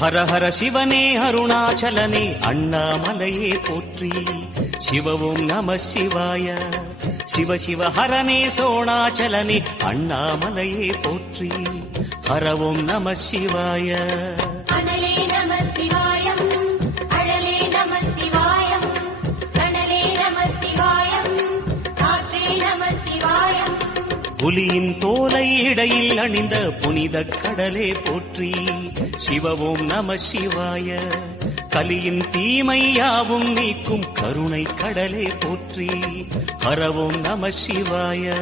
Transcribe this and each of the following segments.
ஹர ஹர சிவனே அருணாச்சலனே அண்ணாமலையே போற்றி. சிவவும் நம சிவாய. சிவ சிவ ஹரனே சோணாச்சலனே அண்ணாமலையே போற்றி. ஹரவும் நம சிவாய. அனலே நம சிவாயம், அழலே நம சிவாயம், கனலே நம சிவாயம், காற்றே நம சிவாயம். புலியின் தோலை இடையில் அணிந்த புனித கடலே போற்றி. சிவவும் நம சிவாய. கலியின் தீமையாவும் நீக்கும் கருணை கடலே போற்றி. ஹரவும் நம சிவாய.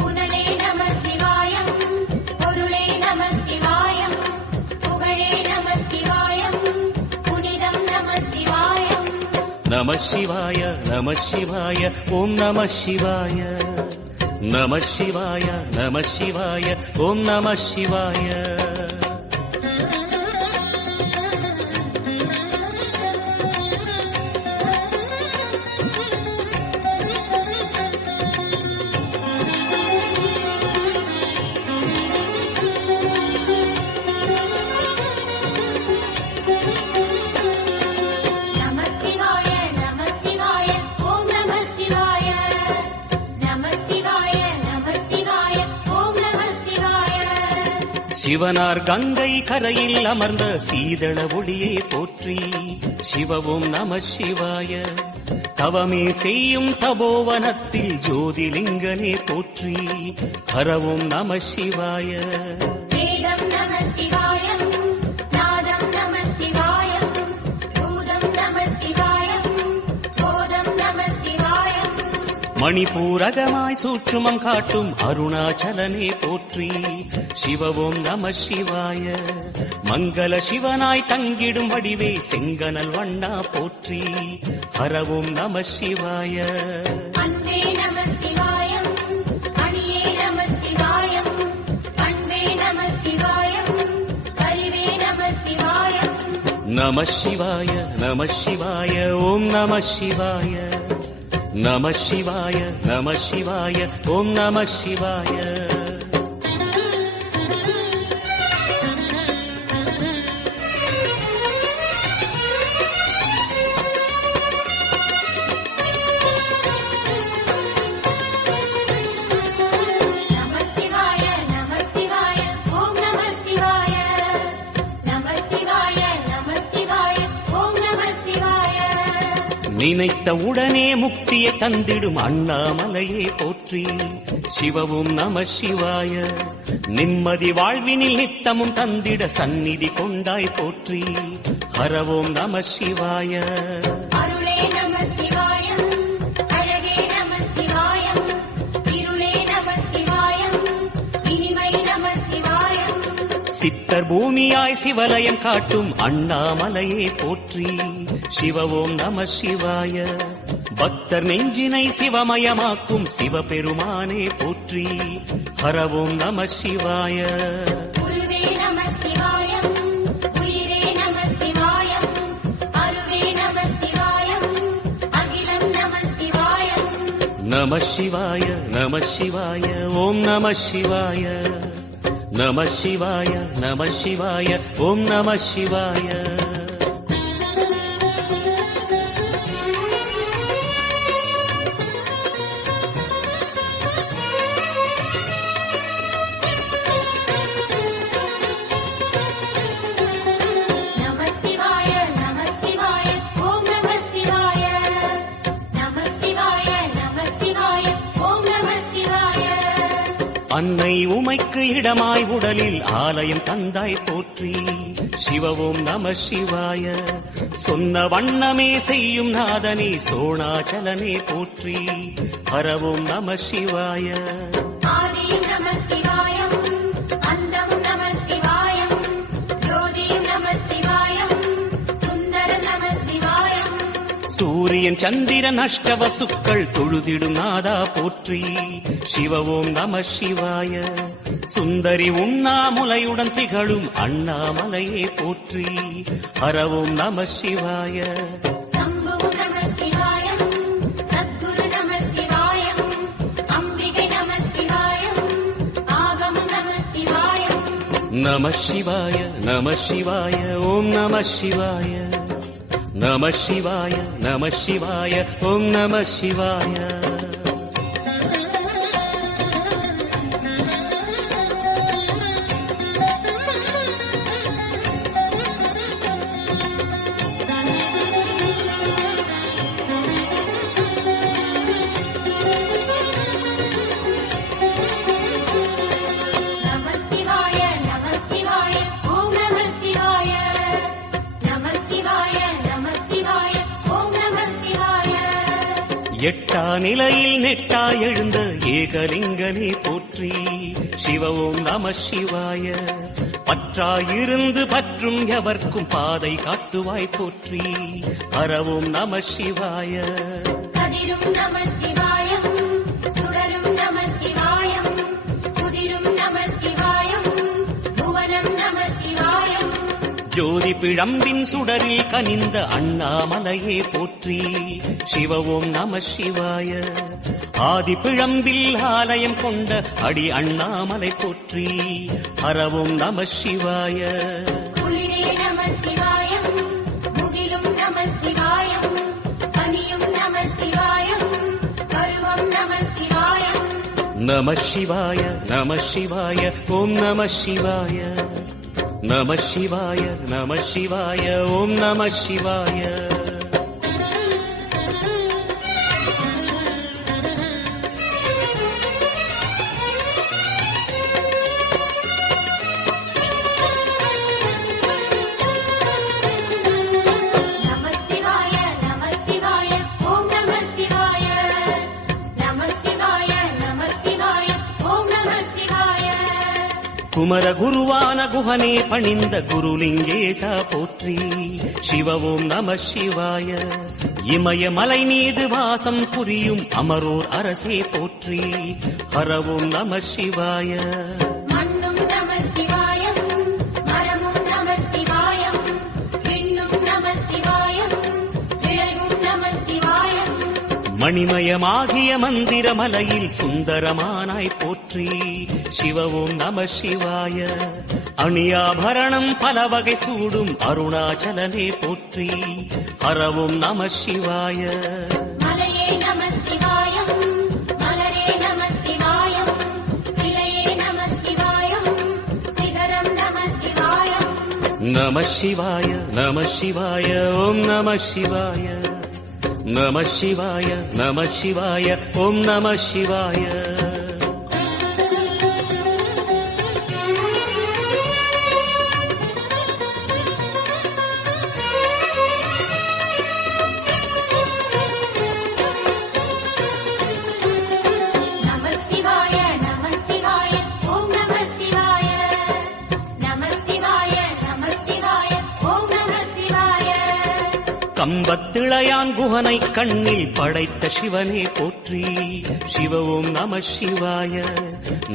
புனலே நம சிவாயம், பொருளே நம சிவாயம், புகழே நம சிவாயம், புனிதம் நம சிவாயம். நம சிவாய நம சிவாய ஓம் நம சிவாய. நம சிவாய நம சிவாய ஓம் நம சிவாய. சிவனார் கங்கை கரையில் அமர்ந்த சீதள ஒளியே போற்றி. சிவவும் நம சிவாய. தவமே செய்யும் தபோவனத்தில் ஜோதிலிங்கனே போற்றி. ஹரவும் நம சிவாய. வேதம் நம சிவாயம், நாதம் நம சிவாயம், பூதம் நம சிவாயம், போதம் நம சிவாயம். மணிபூரகமாய் சூட்சுமம் காட்டும் அருணாச்சலனே போற்றி. சிவவும் நம சிவாய. மங்கள சிவனாய் தங்கிடும் வடிவே செங்கனல் வண்ணா போற்றி. ஹரவும் நம சிவாய. அன்பே நம சிவாயம், அணியே நம சிவாயம், பண்பே நம சிவாயம், அறிவே நம சிவாயம். நம சிவாய நம சிவாய ஓம் நம சிவாய. நம சிவாய நம சிவாய ஓம் நம சிவாய. நினைத்த உடனே முக்தியை தந்திடும் அண்ணாமலையே போற்றி. சிவவும் நம சிவாய. நிம்மதி வாழ்வினில் நித்தமும் தந்திட சந்நிதி கொண்டாய் போற்றி. ஹரவோம் நம சிவாய. அருளே நம சிவாயம், அழகே நம சிவாயம், இருளே நம சிவாயம், இனிமை நம சிவாயம். சித்தர் பூமியாய் சிவலயம் காட்டும் அண்ணாமலையே போற்றி. சிவவோம் நம சிவாய. பக்தர் நெஞ்சினை சிவமயமாக்கும் சிவபெருமானே போற்றி. ஹரவோம் நம சிவாய. குருவே நம சிவாயம், உயிரே நம சிவாயம், அருவே நம சிவாயம், அகிலம் நம சிவாயம். நம சிவாய நம சிவாய ஓம் நம சிவாய. நம சிவாய நம சிவாய ஓம் நம சிவாய. அன்னை உமைக்கு இடமாய் உடலில் ஆலயம் தந்தாய் போற்றி. சிவவோம் நம சிவாய. சொன்ன வண்ணமே செய்யும் நாதனே சோணாச்சலனே போற்றி. ஹரவோம் நம சிவாய. ஆதியும் நம சிவாயம், அந்தம் நம சிவாயம், ஜோதியும் நம சிவாயம், சுந்தர நம சிவாயம். சூரியன் சந்திரன் அஷ்டவசுக்கள் தொழுதிடும் நாதா போற்றி. சிவவோம் நம சிவாய. சுந்தரி உண்ணாமுலையுடன் திகழும் அண்ணாமலையே போற்றி. ஹரவோம் நம சிவாய. சம்பு நம சிவாயம், சத்குரு நம சிவாயம், அம்பிகை நம சிவாயம், ஆகம நம சிவாயம். நம சிவாய நம சிவாய ஓம் நம சிவாய நம சிவாய நம சிவாய ஓம் நம சிவாய எட்டா நிலையில் நெட்டா எழுந்த ஏகலிங்கனே போற்றி சிவ ஓம் நம சிவாய பற்றாயிருந்து பற்றும் எவர்க்கும் பாதை காட்டுவாய் போற்றி ஹர ஓம் நம சிவாய கதிரும் நம சிவாயம் சுடரும் நம சிவாயம் குதிரும் நம சிவாயம் புவனம் நம சிவாயம் ஜோதி பிழம்பின் சுடரில் கனிந்த அண்ணாமலையே போற்றி சிவ ஓம் நம சிவாய ஆதி பிழம்பில் ஆலயம் கொண்ட அடி அண்ணாமலை போற்றி ஹர ஓம் நம சிவாய குளிரே நம சிவாயம் முகிலும் நம சிவாயம் பனியும் நம சிவாயம் பருவம் நம சிவாயம் நம சிவாய நம சிவாய ஓம் நம சிவாய நம சிவாய நம சிவாய ஓம் நம சிவாய குமர குருவான குஹனே பணிந்த குருலிங்கேசா போற்றி சிவ ஓம் நம சிவாய இமயமலை மீது வாசம் புரியும் அமரோர் அரசே போற்றி ஹர ஓம் நம சிவாய மண்ணும் நம சிவாயம் மரமும் நம சிவாயம் விண்ணும் நம சிவாயம் விளைவும் நம சிவாயம் மணிமயமாகிய மந்திரமலையில் சுந்தரமானாய் போற்றி சிவ ஓம் நம சிவாய அணியாபரணம் பல வகை சூடும் அருணாச்சலனே போற்றி ஹர ஓம் நம சிவாய மலையே நம சிவாயம் மலரே நம சிவாயம் சிலையே நம சிவாயம் சிகரம் நம சிவாயம் நம சிவாய நம சிவாய ஓம் நம சிவாய நம சிவாய நம சிவாய ஓம் நம சிவாய கம்பத்திளையான் குஹனை கண்ணில் படைத்த சிவனே போற்றி சிவ ஓம் நம சிவாய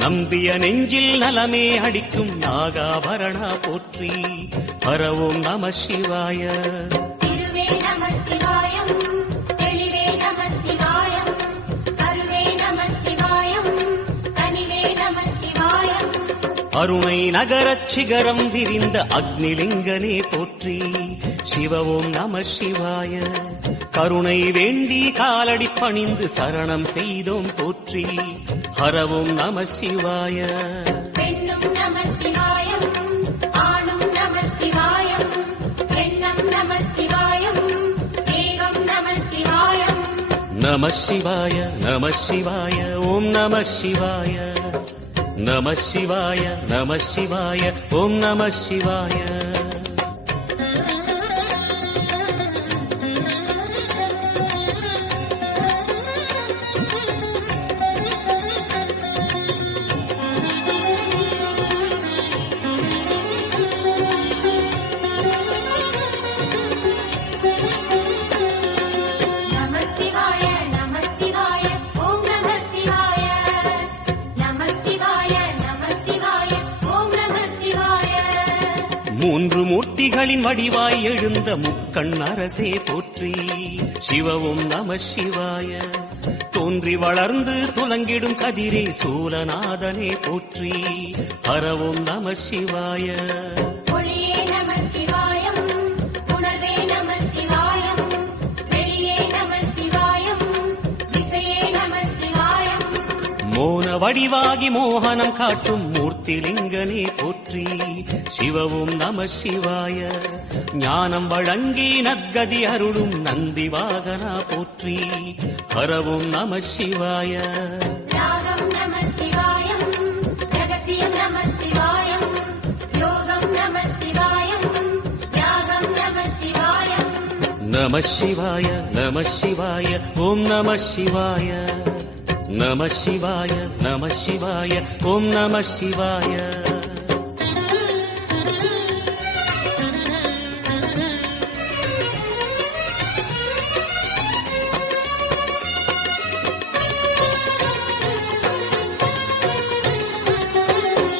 நம்பிய நெஞ்சில் நலமே அடிக்கும் நாகாபரணா போற்றி ஹர ஓம் நம சிவாய திருவே நம சிவாயம் தெளிவே நம சிவாயம் கருவே நம சிவாயம் கனிவே நம சிவாயம் அருணை நகரச் சிகரம் விரிந்த அக்னிலிங்கனே போற்றி சிவ ஓம் நம சிவாய கருணை வேண்டி காலடி பணிந்து சரணம் செய்தோம் போற்றி ஹர ஓம் நம சிவாய பெண்ணும் நம சிவாயம் ஆணும் நம சிவாயம் எண்ணம் நம சிவாயம் ஏகம் நம சிவாயம் நம சிவாய நம சிவாய ஓம் நம சிவாய நம சிவாய நம சிவாய ஓம் நம சிவாய மூன்று மூர்த்தி மும்மொழிகளின் வடிவாய் எழுந்த முக்கண் அரசே போற்றி. சிவவும் நம சிவாய. தோன்றி வளர்ந்து துலங்கிடும் கதிரே சூலநாதனே போற்றி. ஹரவும் நம சிவாய. ஒளியே நம சிவாயம், உணர்வே நம சிவாயம், வெளியே நம சிவாயம், திசையே நம சிவாயம். மோன வடிவாகி மோகனம் காட்டும் மூர்த்திலிங்கனே போற்றி. சிவவும் நம சிவாய. ஞானம் வழங்கி நற்கதி அருளும் நந்தி வாகனா போற்றி. ஹரவும் நம சிவாய. ராகம் நம சிவாயம், ரகசியம் நம சிவாயம், யோகம் நம சிவாயம், யாகம் நம சிவாயம். நம சிவாய நம சிவாய ஓம் நம சிவாய. நம சிவாய நம சிவாய ஓம் நம சிவாய.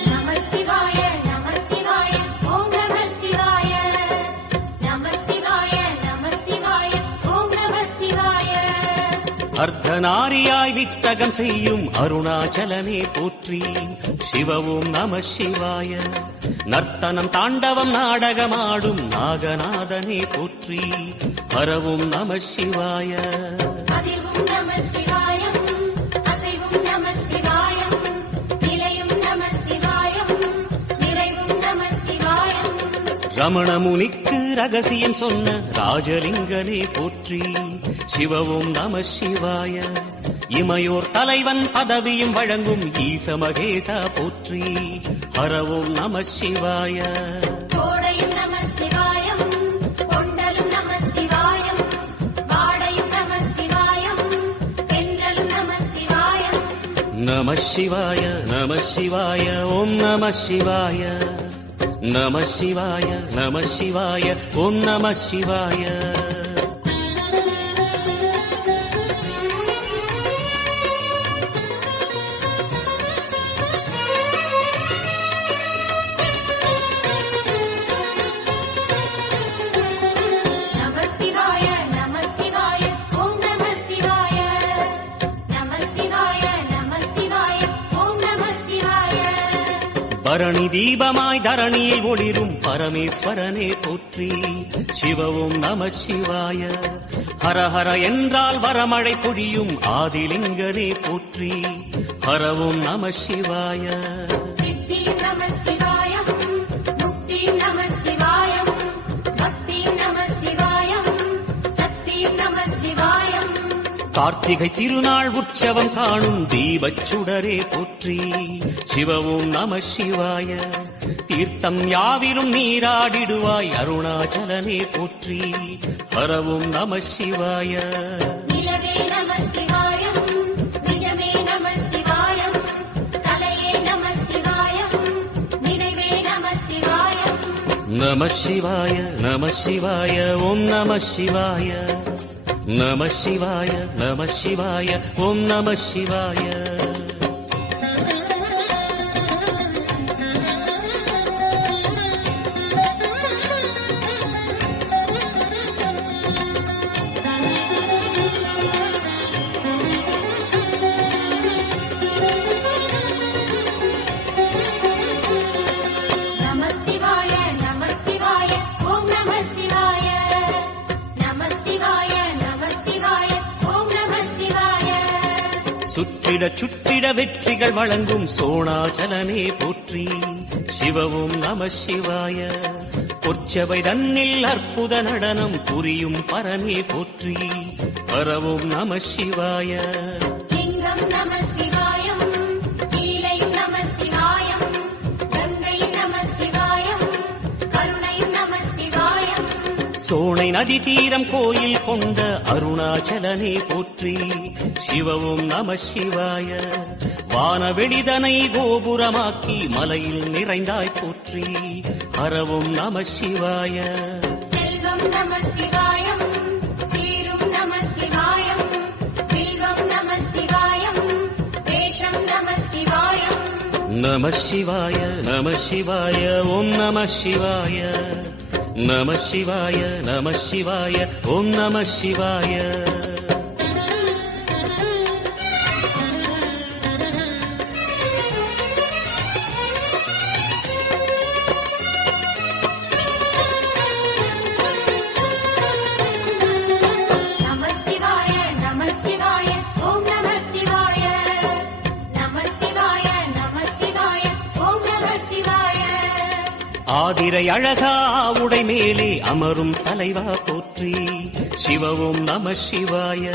நம சிவாய நம சிவாய ஓம் நம சிவாய. நம சிவாய நம சிவாய ஓம் நம சிவாய. அர்த்தநாரியாய் வித்தகம் செய்யும் அருணாச்சலனே போற்றி. சிவவும் நம சிவாய. நர்த்தனம் தாண்டவம் நாடகமாடும் நாகநாதனே போற்றி. ஹரவும் நம சிவாய. அதிர்வும் நம சிவாயம், அசைவும் நம சிவாயம், நிலையும் நம சிவாயம், நிறைவும் நம சிவாயம். ரமண முனிக்கு ரகசியம் சொன்ன ராஜலிங்கனே போற்றி. சிவவும் நம சிவாய. இமையோர் தலைவன் பதவியும் வழங்கும் ஈச மகேசா போற்றி. ஹரவும் நம சிவாய. கோடையும் நம சிவாயம், கொண்டலும் நம சிவாயம், வாடையும் நம சிவாயம், தென்றலும் நம சிவாயம். நம சிவாய நம சிவாய ஓம் நம சிவாய. நம சிவாய நம சிவாய ஓம் நம சிவாய. நம சிவாய நம சிவாய ஓம் நம சிவாய. நம சிவாய நம சிவாய ஓம் நம சிவாய. பரணி தீபமாய் தரணியில் ஒளிரும் பரமேஸ்வரனே போற்றி. சிவவும் நம சிவாய. ஹரஹர என்றால் வரமழை பொழியும் ஆதிலிங்கனே போற்றி. ஹரவும் நம சிவாய. சித்தியும் நம சிவாயம், முக்தியும் நம சிவாயம், பக்தியும் நம சிவாயம், சக்தியும் நம சிவாயம். கார்த்திகை திருநாள் உற்சவம் காணும் தீபச் சுடரே போற்றி. சிவவும் நம சிவாய. தீர்த்தம் யாவிலும் நீராடிடுவாய் அருணாச்சலனே போற்றி. ஹரவும் நம சிவாய. நிலவே நம சிவாயம், நிஜமே நம சிவாயம், கலையே நம சிவாயம், நினைவே நம சிவாயம். நம சிவாய நம சிவாய ஓம் நம சிவாய. நம சிவாய நம சிவாய ஓம் நம சிவாய. நம சிவாய நம சிவாய ஓம் நம சிவாய. நம சிவாய நம சிவாய ஓம் நம சிவாய. சுற்றிட சுற்றிட வெற்றிகள் வழங்கும் சோணாச்சலனே போற்றி. சிவவும் நம சிவாய. பொற்சபை தன்னில் அற்புத நடனம் புரியும் பரனே போற்றி. ஹரவும் நம சிவாய. லிங்கம் நம சிவாயம், கீழையும் நம சிவாயம், கங்கையும் நம சிவாயம், கருணையும் நம சிவாயம். சோனை நதி தீரம் கோயில் கொண்ட அருணாச்சலனே போற்றி. சிவவும் நம சிவாய. வானவெளிதனை கோபுரமாக்கி மலையில் நிறைந்தாய் போற்றி. ஹரவும் நம சிவாய. செல்வம் நம சிவாயம், சீரும் நம சிவாயம், வில்வம் நம சிவாயம், வேஷம் நம சிவாயம். நம சிவாய நம சிவாய ஓம் நம சிவாய. நம சிவாய நம சிவாய ஓம் நம சிவாய. ஆதிரை அழகா உடை மேலே அமரும் தலைவா போற்றி சிவவும் நம சிவாய.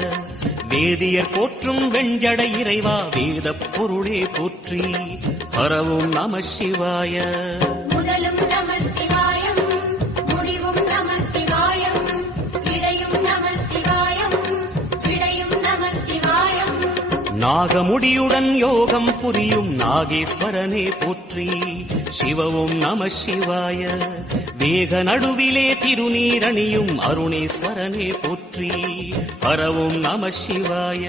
வேதியர் போற்றும் வெண்ஜடை இறைவா வேதப் பொருளே போற்றி ஹரவும் நம சிவாய. முதலும் நம சிவாயம் முடிவும் நம சிவாயம் இடையும் நம சிவாயம் விடையும் நம சிவாயம். நாகமுடியுடன் யோகம் புரியும் நாகேஸ்வரனே போற்றி சிவவும் நம சிவாய. வேக நடுவிலே திருநீரணியும் அருணேஸ்வரனே போற்றி ஹரவும் நம சிவாய.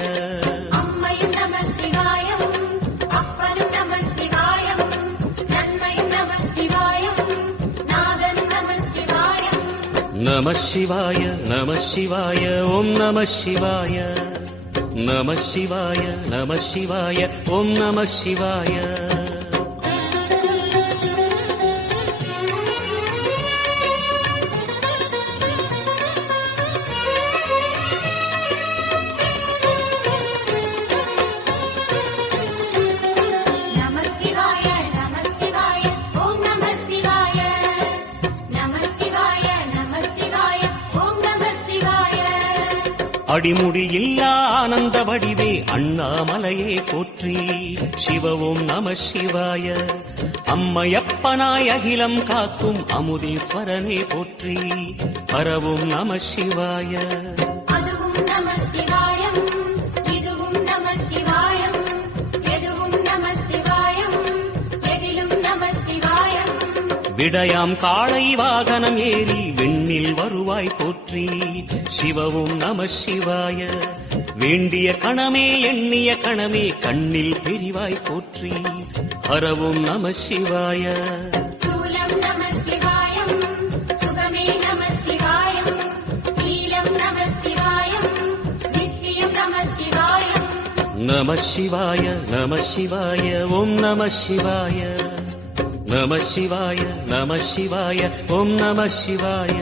அம்மையும் நம சிவாயம் அப்பனும் நம சிவாயம் நன்மையும் நம சிவாயம் நாதனும் நம சிவாயம். நம சிவாய நம சிவாய ஓம் நம சிவாய. நம சிவாய நம சிவாய ஓம் நம சிவாய. அடிமுடியில்லா ஆனந்த வடிவே அண்ணாமலையே போற்றி சிவவும் நம சிவாய. அம்மையப்பனாய் அகிலம் காக்கும் அமுதீஸ்வரனே போற்றி ஹரவும் நம சிவாய. அதுவும் நம சிவாயம் இதுவும் நம சிவாயம் எதுவும் நம சிவாயம் எதிலும் நம சிவாயம். விடயாம் காளை வாகனம் ஏறி விண்ணில் வருவாய் போற்றி சிவவும் நம சிவாய. வேண்டிய கணமே எண்ணிய கணமே கண்ணில் பெரிவாய் போற்றி ஹரவும் நம சிவாய. சூலம் நம சிவாயம் சுகமே நம சிவாயம் நீலம் நம சிவாயம் நித்தியம் நம சிவாயம். நம சிவாய நம சிவாய ஓம் நம சிவாய. நம சிவாய நம சிவாய ஓம் நம சிவாய.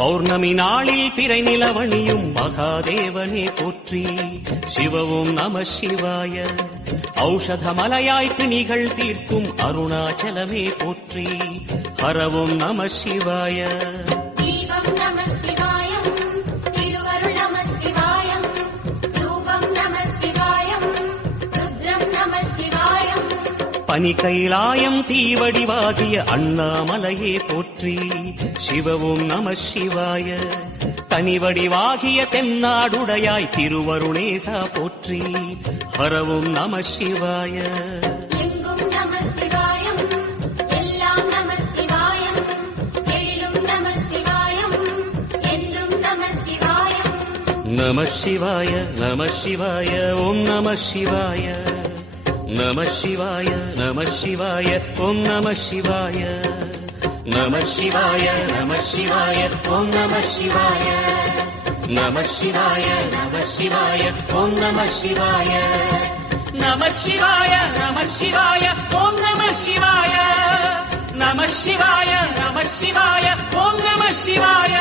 பௌர்ணமி நாளில் பிறை நிலவணியும் மகாதேவனே போற்றி சிவவும் நம சிவாய. ஔஷதமலையாய் பிணிகள் தீர்க்கும் அருணாச்சலமே போற்றி ஹரவும் நம சிவாய. தீபம் நம சிவாயம் திருவருள் நம சிவாயம் ரூபம் நம சிவாயம் ருத்ரம் நம சிவாயம். பனி கைலாயம் தீவடிவாகிய அண்ணாமலையே போற்றி சிவவும் நம சிவாய. தனிவடிவாகிய தென்னாடுடையாய் திருவருணேசா போற்றி ஹரவும் நம சிவாய. எங்கும் நம சிவாயம் எல்லாம் நம சிவாயம் எழிலும் நம சிவாயம் என்றும் நம சிவாயம். நம சிவாய நம சிவாய ஓம் நம சிவாய. நம சிவாய நம சிவாய ஓம் நம சிவாய. நம சிவாய நம சிவாய ஓம் நம சிவாய. நம சிவாய நம சிவாய ஓம் நம சிவாய. நம சிவாய நம சிவாய ஓம் நம சிவாய. நம சிவாய நம சிவாய ஓம் நம சிவாய.